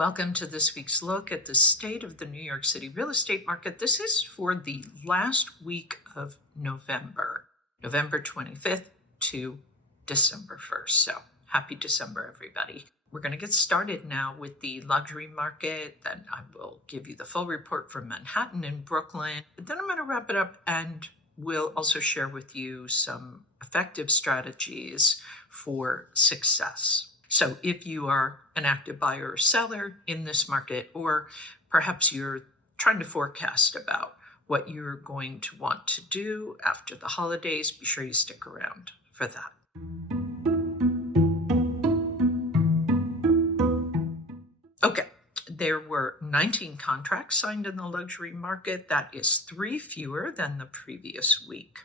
Welcome to this week's look at the state of the New York City real estate market. This is for the last week of November 25th to December 1st. So happy December, everybody. We're going to get started now with the luxury market. Then I will give you the full report from Manhattan and Brooklyn. But then I'm going to wrap it up and we'll also share with you some effective strategies for success. So if you are an active buyer or seller in this market, or perhaps you're trying to forecast about what you're going to want to do after the holidays, be sure you stick around for that. Okay, there were 19 contracts signed in the luxury market. That is 3 fewer than the previous week.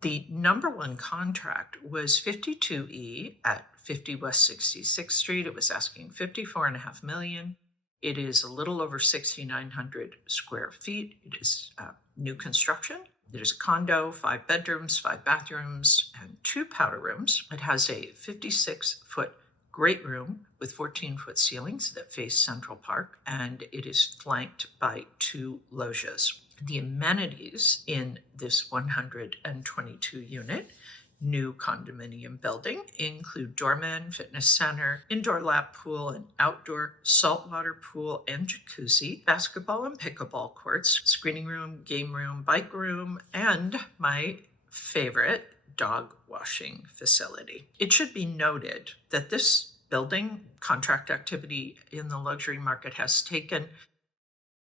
The number one contract was 52E at 50 West 66th Street. It was asking $54.5 million. It is a little over 6,900 square feet. It is new construction. It is a condo, 5 bedrooms, 5 bathrooms, and 2 powder rooms. It has a 56-foot great room with 14-foot ceilings that face Central Park, and it is flanked by 2 loggias. The amenities in this 122-unit new condominium building include doorman, fitness center, indoor lap pool, an outdoor saltwater pool and jacuzzi, basketball and pickleball courts, screening room, game room, bike room, and my favorite, dog washing facility. It should be noted that this building contract activity in the luxury market has taken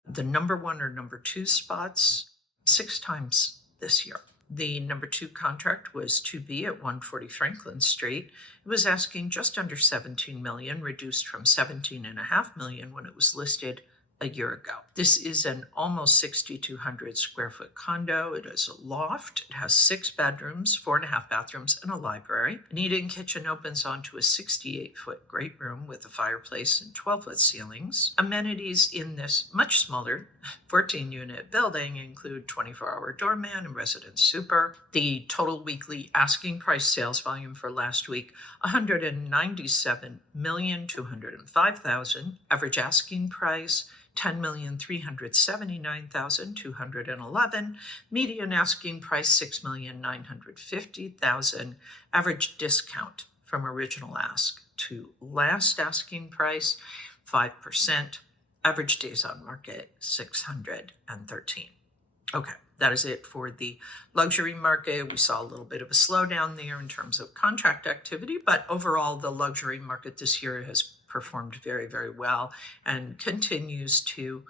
the number 1 or number 2 spots 6 times this year. The number 2 contract was 2B at 140 Franklin Street. It was asking just under $17 million, reduced from $17.5 million when it was listed a year ago. This is an almost 6,200 square foot condo. It is a loft. It has 6 bedrooms, 4.5 bathrooms, and a library. An eat-in kitchen opens onto a 68-foot great room with a fireplace and 12-foot ceilings. Amenities in this much smaller 14-unit building include 24-hour doorman and resident super. The total weekly asking price sales volume for last week, $197,205,000. Average asking price, $10,379,211. Median asking price, $6,950,000. Average discount from original ask to last asking price, 5%. Average days on market, 613. Okay, that is it for the luxury market. We saw a little bit of a slowdown there in terms of contract activity, but overall the luxury market this year has performed very, very well and continues to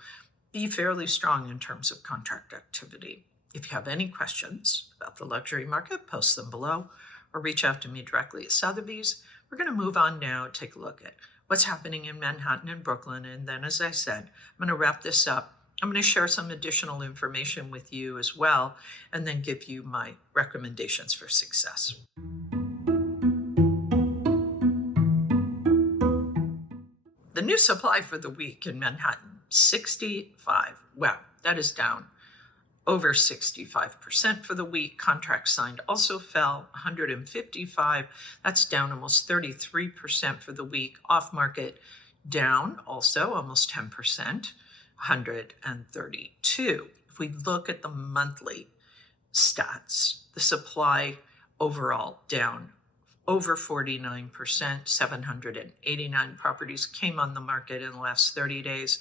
be fairly strong in terms of contract activity. If you have any questions about the luxury market, post them below or reach out to me directly at Sotheby's. We're going to move on now, take a look at what's happening in Manhattan and Brooklyn. And then, as I said, I'm going to wrap this up. I'm going to share some additional information with you as well, and then give you my recommendations for success. The new supply for the week in Manhattan, 65. Wow, that is down over 65% for the week. Contracts signed also fell 155. That's down almost 33% for the week. Off market down also almost 10%, 132. If we look at the monthly stats, the supply overall down over 49%, 789 properties came on the market in the last 30 days.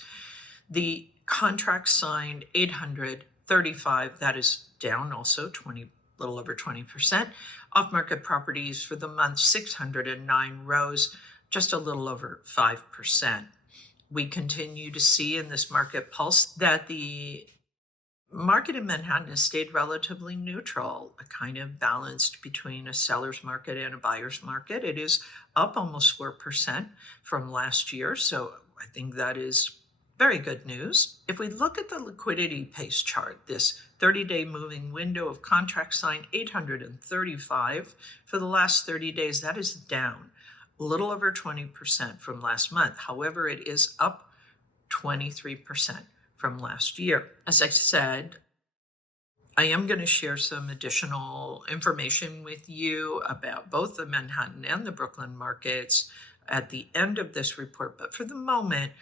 The contract signed 835, that is down also little over 20%. Off-market properties for the month, 609, rose just a little over 5%. We continue to see in this market pulse that the market in Manhattan has stayed relatively neutral, a kind of balanced between a seller's market and a buyer's market. It is up almost 4% from last year, so I think that is very good news. If we look at the liquidity pace chart, this 30-day moving window of contracts signed, 835 for the last 30 days, that is down a little over 20% from last month. However, it is up 23% from last year. As I said, I am going to share some additional information with you about both the Manhattan and the Brooklyn markets at the end of this report. But for the moment,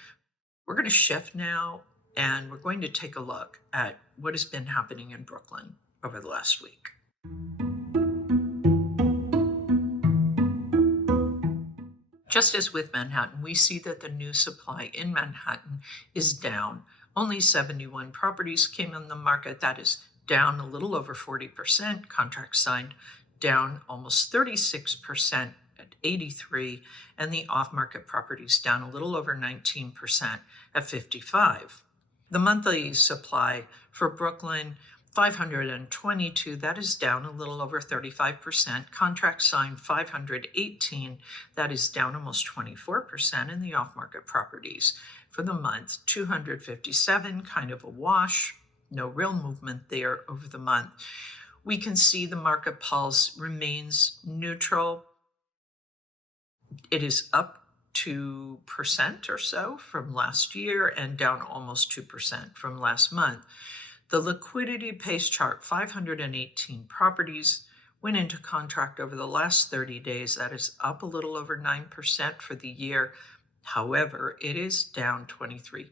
We're going to shift now, and we're going to take a look at what has been happening in Brooklyn over the last week. Just as with Manhattan, we see that the new supply in Manhattan is down. Only 71 properties came on the market. That is down a little over 40%. Contracts signed down almost 36% at 83, and the off-market properties down a little over 19% at 55. The monthly supply for Brooklyn, 522, that is down a little over 35%. Contracts signed 518, that is down almost 24%. In the off-market properties for the month, 257, kind of a wash, no real movement there over the month. We can see the market pulse remains neutral. It is up 2% or so from last year and down almost 2% from last month. The liquidity pace chart, 518 properties went into contract over the last 30 days. That is up a little over 9% for the year. However, it is down 23%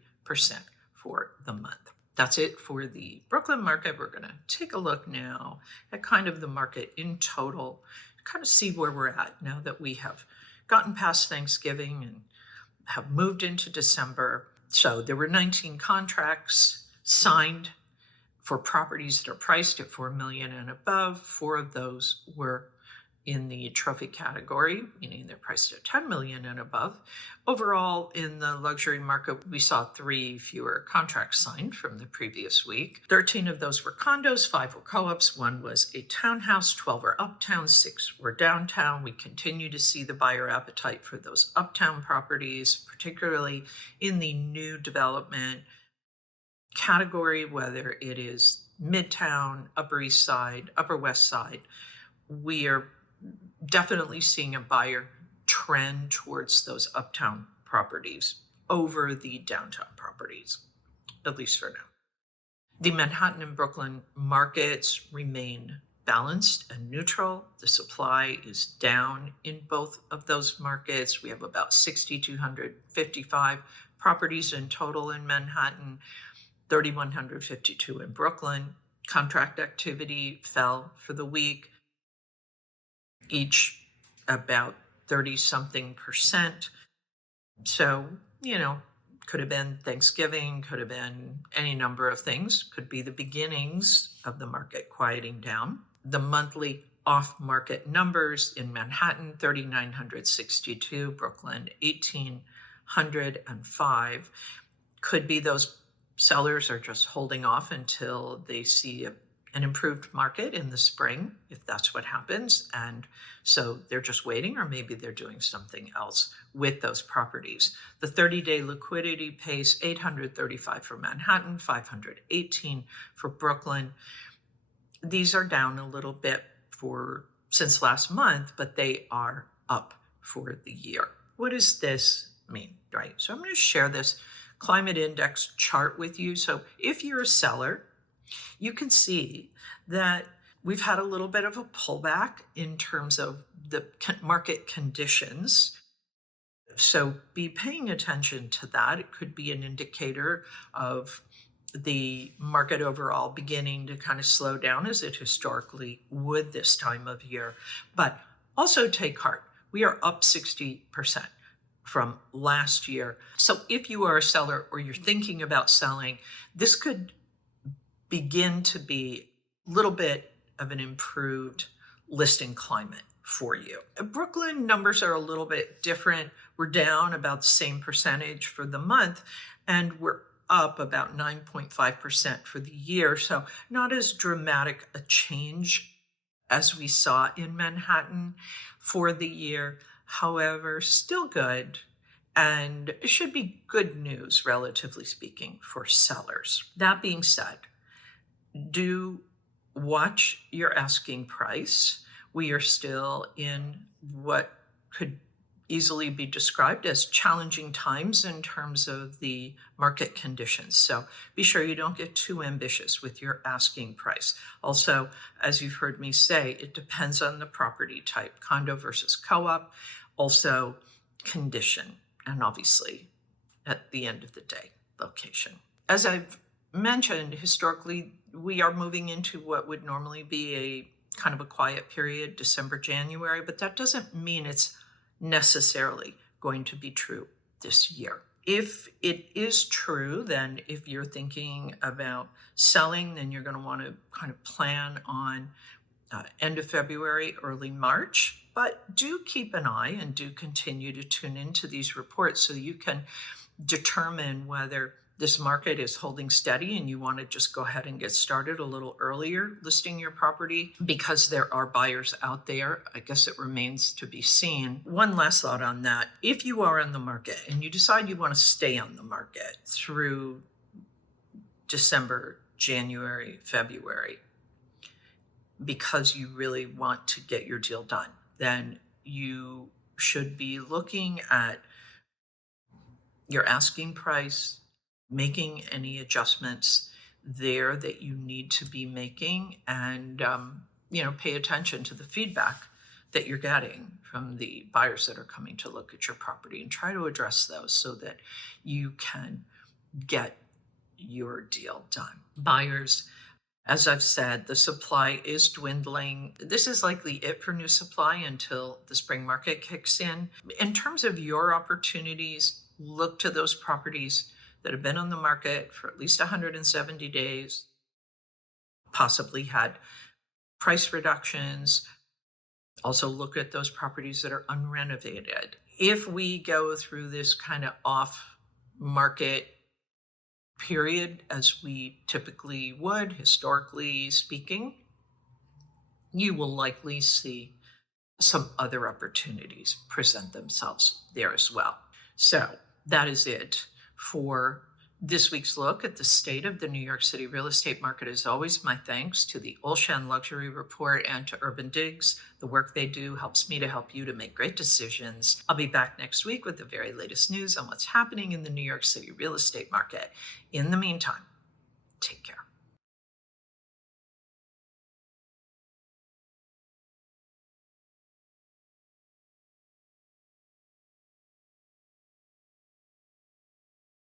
for the month. That's it for the Brooklyn market. We're going to take a look now at kind of the market in total, kind of see where we're at now that we have gotten past Thanksgiving and have moved into December. So there were 19 contracts signed for properties that are priced at $4 million and above. 4 of those were in the trophy category, meaning they're priced at $10 million and above. Overall, in the luxury market, we saw 3 fewer contracts signed from the previous week. 13 of those were condos, 5 were co-ops, 1 was a townhouse, 12 were uptown, 6 were downtown. We continue to see the buyer appetite for those uptown properties, particularly in the new development category, whether it is Midtown, Upper East Side, Upper West Side. We are definitely seeing a buyer trend towards those uptown properties over the downtown properties, at least for now. The Manhattan and Brooklyn markets remain balanced and neutral. The supply is down in both of those markets. We have about 6,255 properties in total in Manhattan, 3,152 in Brooklyn. Contract activity fell for the week, each about 30-something%. So, could have been Thanksgiving, could have been any number of things, could be the beginnings of the market quieting down. The monthly off-market numbers in Manhattan, 3,962, Brooklyn, 1,805. Could be those sellers are just holding off until they see an improved market in the spring, if that's what happens. And so they're just waiting, or maybe they're doing something else with those properties. The 30-day liquidity pace, 835 for Manhattan, 518 for Brooklyn. These are down a little bit since last month, but they are up for the year. What does this mean, right? So I'm going to share this climate index chart with you. So if you're a seller, you can see that we've had a little bit of a pullback in terms of the market conditions. So be paying attention to that. It could be an indicator of the market overall beginning to kind of slow down, as it historically would this time of year. But also take heart. We are up 60% from last year. So if you are a seller or you're thinking about selling, this could begin to be a little bit of an improved listing climate for you. Brooklyn numbers are a little bit different. We're down about the same percentage for the month, and we're up about 9.5% for the year. So not as dramatic a change as we saw in Manhattan for the year. However, still good, and it should be good news, relatively speaking, for sellers. That being said, do watch your asking price. We are still in what could easily be described as challenging times in terms of the market conditions. So be sure you don't get too ambitious with your asking price. Also, as you've heard me say, it depends on the property type, condo versus co-op, also condition, and obviously at the end of the day location. As I've mentioned, historically, we are moving into what would normally be a kind of a quiet period, December, January, but that doesn't mean it's necessarily going to be true this year. If it is true, then if you're thinking about selling, then you're going to want to kind of plan on end of February, early March. But do keep an eye and do continue to tune into these reports so you can determine whether this market is holding steady and you want to just go ahead and get started a little earlier listing your property because there are buyers out there. I guess it remains to be seen. One last thought on that. If you are on the market and you decide you want to stay on the market through December, January, February, because you really want to get your deal done, then you should be looking at your asking price, making any adjustments there that you need to be making, and pay attention to the feedback that you're getting from the buyers that are coming to look at your property and try to address those so that you can get your deal done. Buyers, as I've said, the supply is dwindling. This is likely it for new supply until the spring market kicks in. In terms of your opportunities, look to those properties that have been on the market for at least 170 days, possibly had price reductions. Also look at those properties that are unrenovated. If we go through this kind of off-market period, as we typically would, historically speaking, you will likely see some other opportunities present themselves there as well. So that is it for this week's look at the state of the New York City real estate market. As always, my thanks to the Olshan Luxury Report and to Urban Digs. The work they do helps me to help you to make great decisions. I'll be back next week with the very latest news on what's happening in the New York City real estate market. In the meantime, take care.